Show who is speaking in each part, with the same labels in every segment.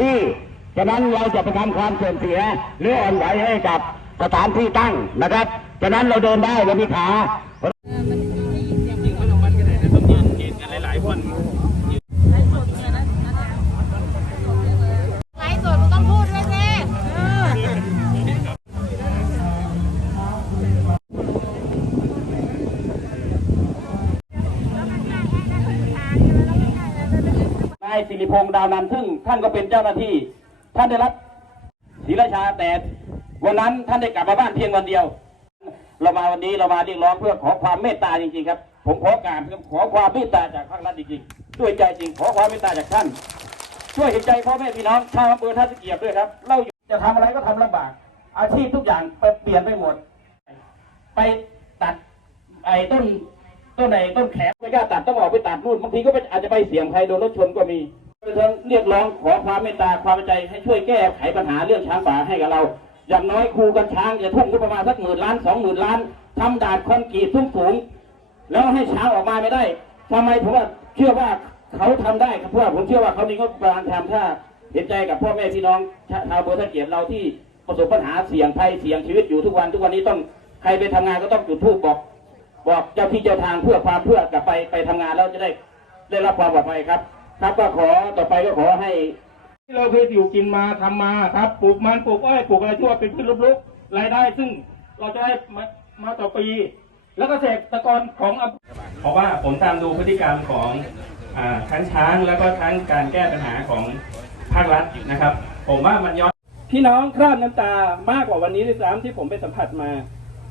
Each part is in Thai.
Speaker 1: ที่ฉะนั้นเราจะไปทำความเสื่อมเสียหรืออ่อนไหวให้กับสถานที่ตั้งนะครับฉะนั้นเราเดินได้เรามีขาา
Speaker 2: ยสิริพงษ์ดาวนันท์ซึ่ง ท่านก็เป็นเจ้าหน้าที่ ท่านได้รับศรีราชาแต่วันนั้นท่านได้กลับมาบ้านเพียงวันเดียว เรามาวันนี้เรามาเรียกร้องเพื่อขอความเมตตาจริงๆครับ ผมขอการขอความเมตตาจากภาครัฐจริงๆด้วยใจจริงขอความเมตตาจากท่าน ช่วยเห็นใจพ่อแม่พี่น้องชาวอำเภอท่าตะเกียบด้วยครับเราจะทำอะไรก็ทำลำบาก อาชีพทุกอย่างไปเปลี่ยนไปหมด ไปตัดไอ้ต้น ต้นไหนต้นแขนไม่กล้าตัดต้องออกไปตัดนู่นบางทีก็ไปอาจจะไปเสี่ยงใครโดนรถชนก็มีเรื่องเรียกร้องขอความเมตตาความใจให้ช่วยแก้ไขปัญหาเรื่องช้างป่าให้กับเรา อย่างน้อยครูกันช้างจะทุ่มก็ประมาณสักหมื่นล้านสองหมื่นล้านทำด่านคอนกรีตสูงสูง แล้วให้ช้างออกมาไม่ได้ทำไมผมว่าเชื่อว่าเขาทำได้ครับเพราะผมเชื่อว่าเขามีก็การทำถ้าเห็นใจกับพ่อแม่พี่น้องชาวอำเภอท่าเกียรติเราที่ประสบปัญหาเสี่ยงภัยเสี่ยงชีวิตอยู่ทุกวัน ทุกวันนี้ต้องใครไปทำงานก็ต้องจุดธูปบอก บอกเจ้าที่เจ้าทางเพื่อความเพื่อกลับไปไปทำงานแล้วจะได้ได้รับความปลอดภัยครับ ครับก็ขอต่อไปก็ขอให้
Speaker 3: ที่เราเคยอยู่กินมาทำมาครับปลูกมันปลูกอ้อยปลูกอะไรที่ว่าเป็นพืชลุกๆรายได้ ซึ่งเราจะได้มามาต่อปี แล้วก็เกษตรกรของเพราะว่าผมตามดูพฤติกรรมของอาทั้งช้างแล้วก็ทั้งการแก้ปัญหาของภาครัฐนะครับ ผมว่ามันย้อนพี่น้องคราบน้ำตามากกว่าวันนี้ด้วยซ้ำที่ผมไปสัมผัสมา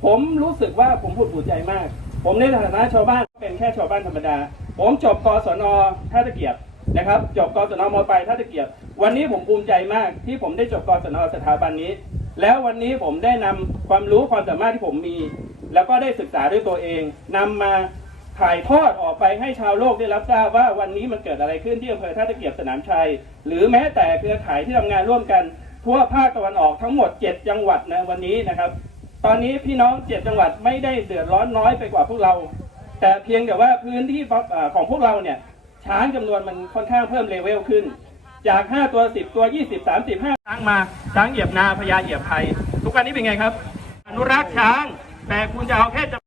Speaker 3: ผมรู้สึกว่าผมหดหูใจมาก ผมในฐานะชาวบ้านเป็นแค่ชาวบ้านธรรมดา ผมจบกศนท่าตะเกียบนะครับ จบกศนมปลายท่าตะเกียบ วันนี้ผมภูมิใจมากที่ผมได้จบกศนสถาบันนี้ แล้ววันนี้ผมได้นำความรู้ความสามารถที่ผมมี แล้วก็ได้ศึกษาด้วยตัวเองนำมาถ่ายทอดออกไปให้ชาวโลกได้รับทราบว่าวันนี้มันเกิดอะไรขึ้นที่อำเภอท่าตะเกียบสนามชัย หรือแม้แต่เครือข่ายที่ทำงานร่วมกัน ทั่วภาคตะวันออกทั้งหมด 7 จังหวัดนะวันนี้นะครับ ตอนนี้พี่น้องเจ็ดจังหวัดไม่ได้เดือดร้อนน้อยไปกว่าพวกเรา แต่เพียงแต่ว่าพื้นที่ของพวกเราเนี่ยช้างจำนวนมันค่อนข้างเพิ่มเลเวลขึ้น จาก 5 ตัว 10 ตัว 20 30 5ช้างมาช้างเหยียบนาพญาเหยียบไทยทุกวันนี้เป็นไงครับ อนุรักษ์ช้างแต่คุณจะเอาแค่